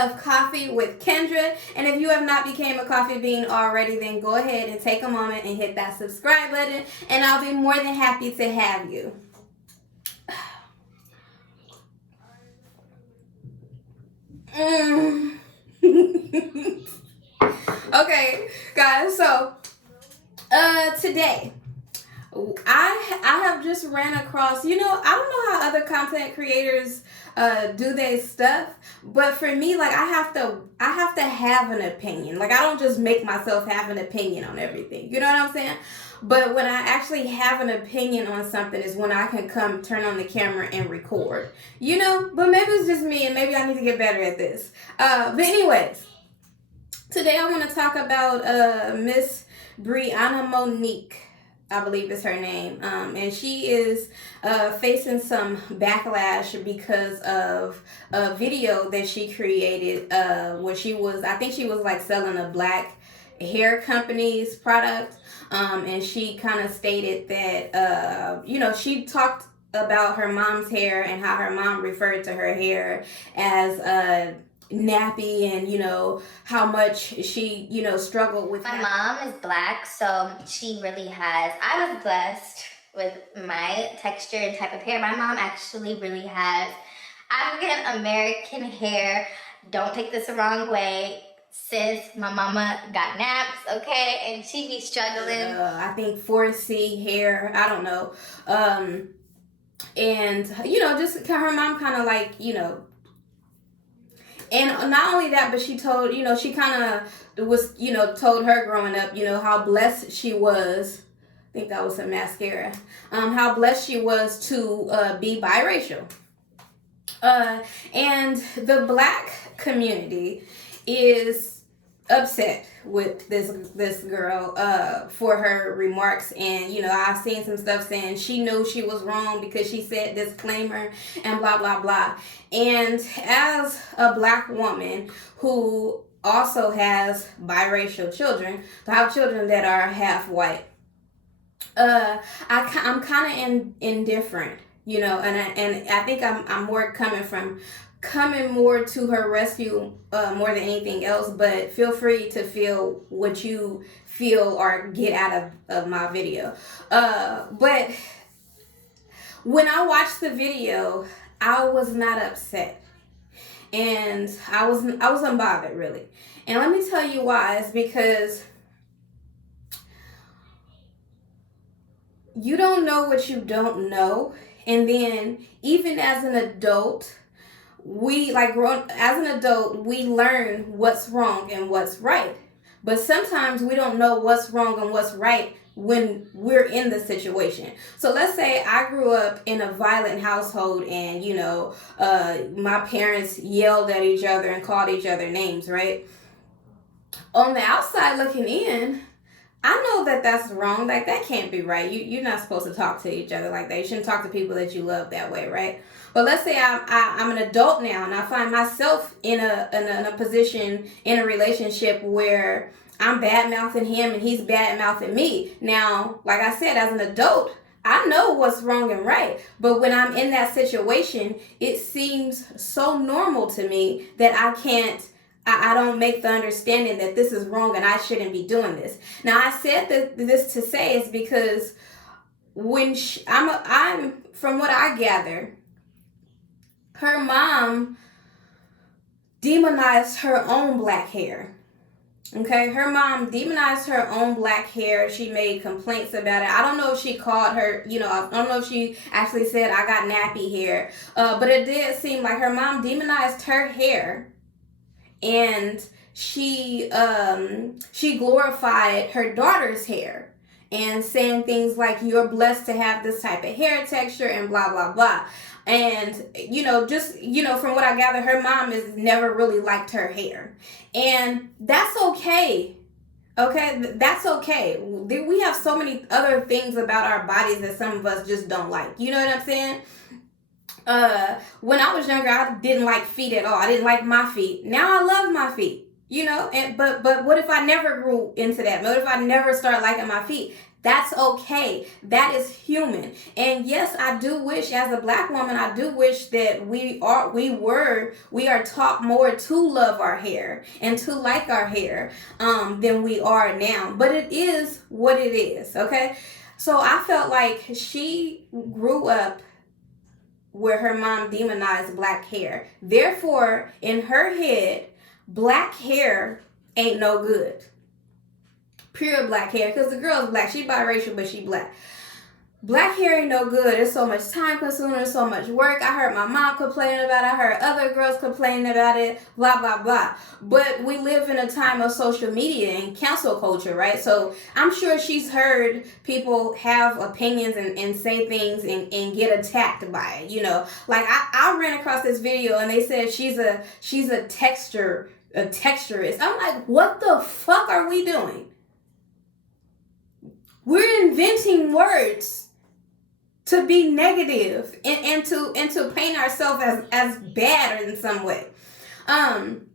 of Coffee with Kendra. And if you have not become a coffee bean already, then go ahead and take a moment and hit that subscribe button, and I'll be more than happy to have you. Okay, guys, so today I have just ran across, I don't know how other content creators do their stuff, but for me, like, I have to have an opinion. Like, I don't just make myself have an opinion on everything. You know what I'm saying? But when I actually have an opinion on something is when I can come turn on the camera and record. But maybe it's just me, and maybe I need to get better at this. But anyways, today I want to talk about Miss Briana Monique, I believe is her name. And she is facing some backlash because of a video that she created where I think she was like selling a black hair company's product. And she kind of stated that, she talked about her mom's hair and how her mom referred to her hair as nappy, and how much she struggled with my mom is black, so she really has. I was blessed with my texture and type of hair. My mom actually really has African American hair. Don't take this the wrong way, sis. My mama got naps, okay, and she be struggling. I think 4C hair, I don't know. And just her mom kind of like and not only that, but she told, she kind of was, told her growing up, how blessed she was. I think that was some mascara. How blessed she was to be biracial. And the black community is upset with this girl for her remarks, and I've seen some stuff saying she knew she was wrong because she said disclaimer and blah blah blah. And as a black woman who also has biracial children, I have children that are half white, I'm kind of indifferent, and I think I'm more coming more to her rescue more than anything else. But feel free to feel what you feel or get out of my video. But when I watched the video, I was not upset, and I was unbothered, really. And let me tell you why. It's because you don't know what you don't know. And then even as an adult, we learn what's wrong and what's right. But sometimes we don't know what's wrong and what's right when we're in the situation. So let's say I grew up in a violent household, and my parents yelled at each other and called each other names, right? On the outside looking in, I know that that's wrong. Like, that can't be right. You're not supposed to talk to each other like that. You shouldn't talk to people that you love that way, right? But let's say I'm an adult now, and I find myself in a position in a relationship where I'm bad-mouthing him and he's bad-mouthing me. Now, like I said, as an adult, I know what's wrong and right. But when I'm in that situation, it seems so normal to me that I don't make the understanding that this is wrong and I shouldn't be doing this. Now, I said this to say is because when I'm from what I gather, her mom demonized her own black hair. Okay, her mom demonized her own black hair. She made complaints about it. I don't know if she called her, I don't know if she actually said, I got nappy hair. But it did seem like her mom demonized her hair, and she glorified her daughter's hair and saying things like, you're blessed to have this type of hair texture and blah blah blah. And from what I gather, her mom has never really liked her hair, and that's okay. That's okay. We have so many other things about our bodies that some of us just don't like. You know what I'm saying? When I was younger, I didn't like feet at all. I didn't like my feet. Now I love my feet. But what if I never grew into that? What if I never started liking my feet? That's okay. That is human. And yes, I do wish, as a black woman, I do wish that we are taught more to love our hair and to like our hair than we are now. But it is what it is, okay? So I felt like she grew up where her mom demonized black hair. Therefore, in her head, black hair ain't no good. Pure black hair, because the girl's black. She biracial, but she black. Black hair ain't no good. It's so much time consuming. It's so much work. I heard my mom complaining about it. I heard other girls complaining about it. Blah, blah, blah. But we live in a time of social media and cancel culture, right? So I'm sure she's heard people have opinions and say things and get attacked by it, you know. Like I ran across this video and they said she's a texturist. I'm like, what the fuck are we doing? We're inventing words to be negative and to paint ourselves as bad in some way. And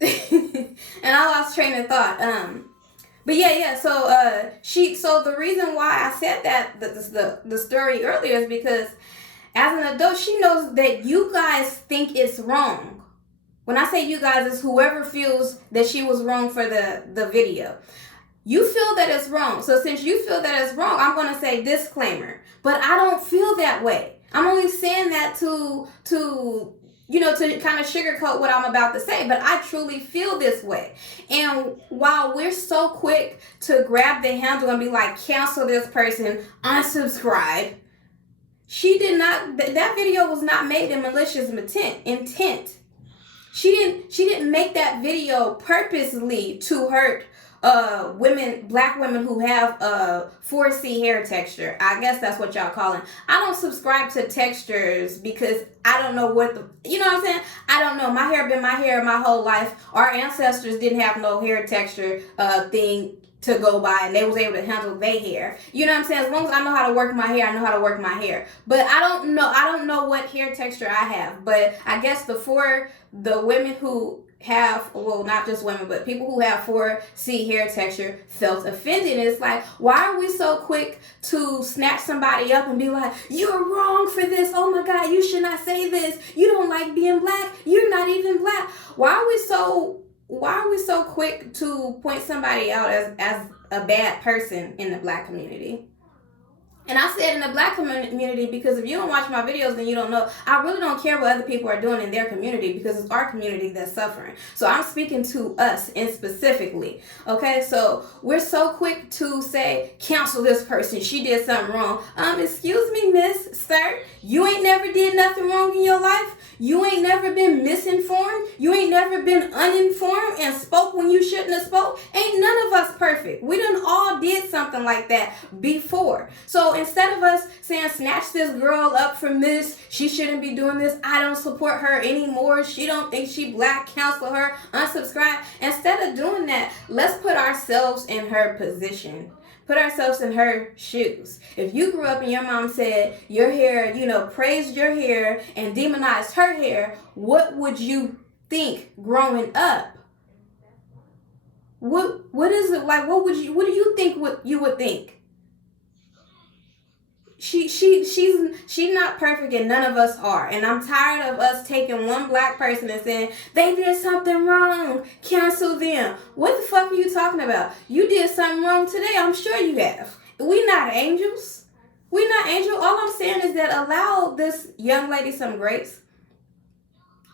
I lost train of thought. But yeah. So the reason why I said that the story earlier is because as an adult, she knows that you guys think it's wrong. When I say you guys, it's whoever feels that she was wrong for the video. You feel that it's wrong. So since you feel that it's wrong, I'm going to say disclaimer. But I don't feel that way. I'm only saying that to kind of sugarcoat what I'm about to say. But I truly feel this way. And while we're so quick to grab the handle and be like, cancel this person, unsubscribe, she did not, that video was not made in malicious intent. She didn't make that video purposely to hurt black women who have 4C hair texture. I guess that's what y'all call it. I don't subscribe to textures because I don't know you know what I'm saying? I don't know. My hair been my hair my whole life. Our ancestors didn't have no hair texture thing to go by, and they was able to handle their hair. You know what I'm saying? As long as I know how to work my hair, I know how to work my hair. But I don't know what hair texture I have. But I guess the women who have, well, not just women, but people who have 4C hair texture felt offended. And it's like, why are we so quick to snatch somebody up and be like, you're wrong for this, oh my god, you should not say this, you don't like being black, you're not even black. Why are we so quick to point somebody out as a bad person in the black community? And I said in the black community because if you don't watch my videos, then you don't know. I really don't care what other people are doing in their community because it's our community that's suffering. So I'm speaking to us and specifically. Okay, so we're so quick to say, cancel this person. She did something wrong. Excuse me, miss, sir. You ain't never did nothing wrong in your life. You ain't never been misinformed. You ain't never been uninformed and spoke when you shouldn't have spoke. Ain't none of us perfect. We done all did something like that before. So instead of us saying, snatch this girl up from this, she shouldn't be doing this, I don't support her anymore, she don't think she black, cancel her, unsubscribe. Instead of doing that, let's put ourselves in her position. Put ourselves in her shoes. If you grew up and your mom said your hair, praised your hair and demonized her hair, what would you think growing up? What is it like? What do you think you would think? She's not perfect and none of us are. And I'm tired of us taking one black person and saying, they did something wrong, cancel them. What the fuck are you talking about? You did something wrong today, I'm sure you have. We not angels. We not angels. All I'm saying is that allow this young lady some grace.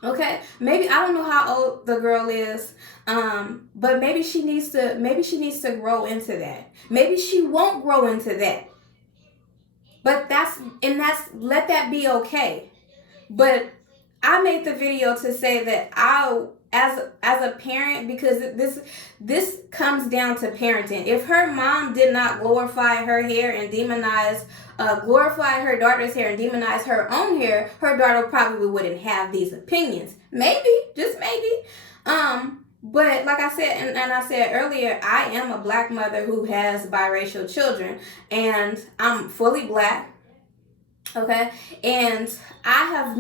Okay, maybe I don't know how old the girl is, but maybe she needs to grow into that. Maybe she won't grow into that. But let that be okay. But I made the video to say that as a parent, because this comes down to parenting. If her mom did not glorify her hair and glorify her daughter's hair and demonize her own hair, her daughter probably wouldn't have these opinions. Maybe, just maybe. But like I said, and I said earlier, I am a black mother who has biracial children, and I'm fully black, okay? And I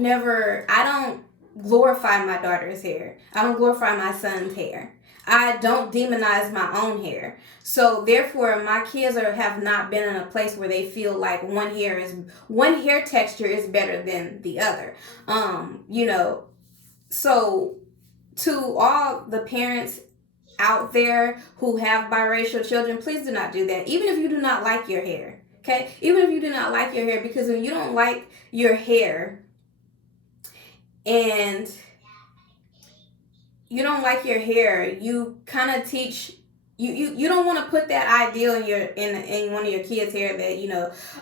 don't glorify my daughter's hair. I don't glorify my son's hair. I don't demonize my own hair. So therefore, my kids have not been in a place where they feel like one hair texture is better than the other. You know, so to all the parents out there who have biracial children, please do not do that. Even if you do not like your hair, okay? Even if you do not like your hair, because when you don't like your hair and you kind of teach. You don't want to put that ideal in one of your kids' hair that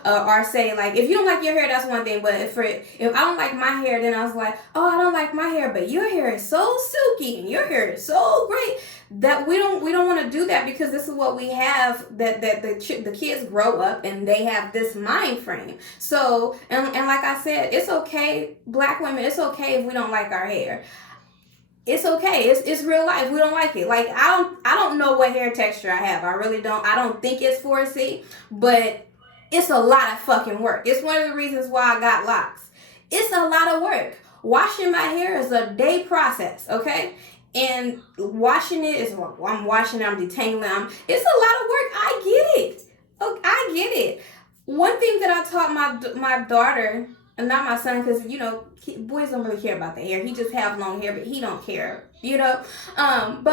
or say like, if you don't like your hair, that's one thing, but if I don't like my hair, then I was like, oh, I don't like my hair, but your hair is so silky and your hair is so great. That we don't want to do that, because this is what we have, that the kids grow up and they have this mind frame. So and like I said, it's okay, Black women, it's okay if we don't like our hair. It's okay. It's real life. We don't like it. Like I don't know what hair texture I have. I really don't. I don't think it's 4C, but it's a lot of fucking work. It's one of the reasons why I got locks. It's a lot of work. Washing my hair is a day process, okay? And washing it is, I'm washing it, I'm detangling. It's a lot of work. I get it. Okay, I get it. One thing that I taught my daughter, and not my son, because boys don't really care about the hair. He just have long hair, but he don't care, But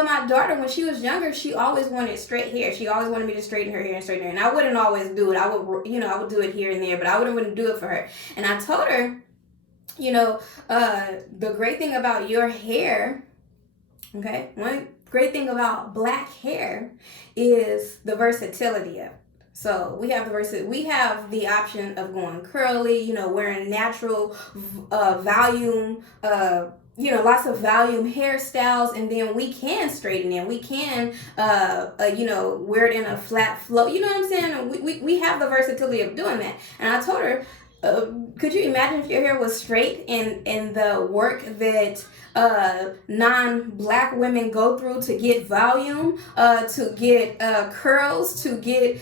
my daughter, when she was younger, she always wanted straight hair. She always wanted me to straighten her hair and straighten her. And I wouldn't always do it. I would do it here and there, but I wouldn't do it for her. And I told her, the great thing about your hair, okay, one great thing about Black hair is the versatility of it. So we have the option of going curly, wearing natural volume, lots of volume hairstyles, and then we can straighten it. We can, wear it in a flat flow. You know what I'm saying? We have the versatility of doing that. And I told her, could you imagine if your hair was straight and the work that non-Black women go through to get volume, to get curls, to get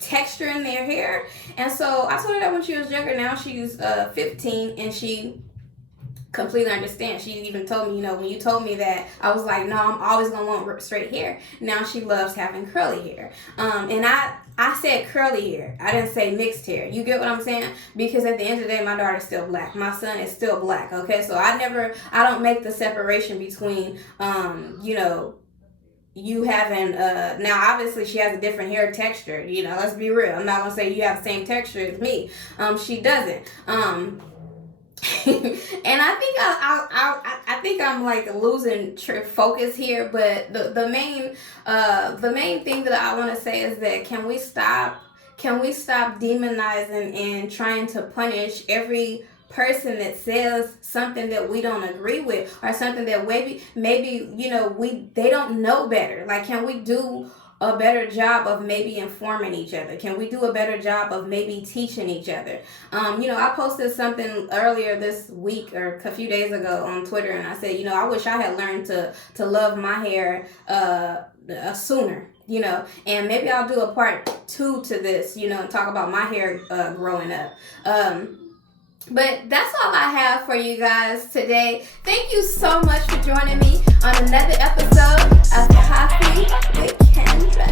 texture in their hair? And so I told her that when she was younger. Now she's 15 and she completely understands. She even told me, when you told me that, I was like, no, I'm always gonna want straight hair. Now she loves having curly hair. And I said curly hair. I didn't say mixed hair. You get what I'm saying? Because at the end of the day, my daughter's still Black. My son is still Black. Okay, so I don't make the separation between, you having, now obviously she has a different hair texture. Let's be real. I'm not gonna say you have the same texture as me. She doesn't. And I think I'm like losing focus here, but the main thing that I want to say is that can we stop demonizing and trying to punish every person that says something that we don't agree with, or something that maybe they don't know better? Like, can we do a better job of maybe informing each other? Can we do a better job of maybe teaching each other? I posted something earlier this week or a few days ago on Twitter, and I said, I wish I had learned to love my hair sooner. And maybe I'll do a part 2 to this, and talk about my hair growing up. But that's all I have for you guys today. Thank you so much for joining me on another episode of Coffee with Kendra.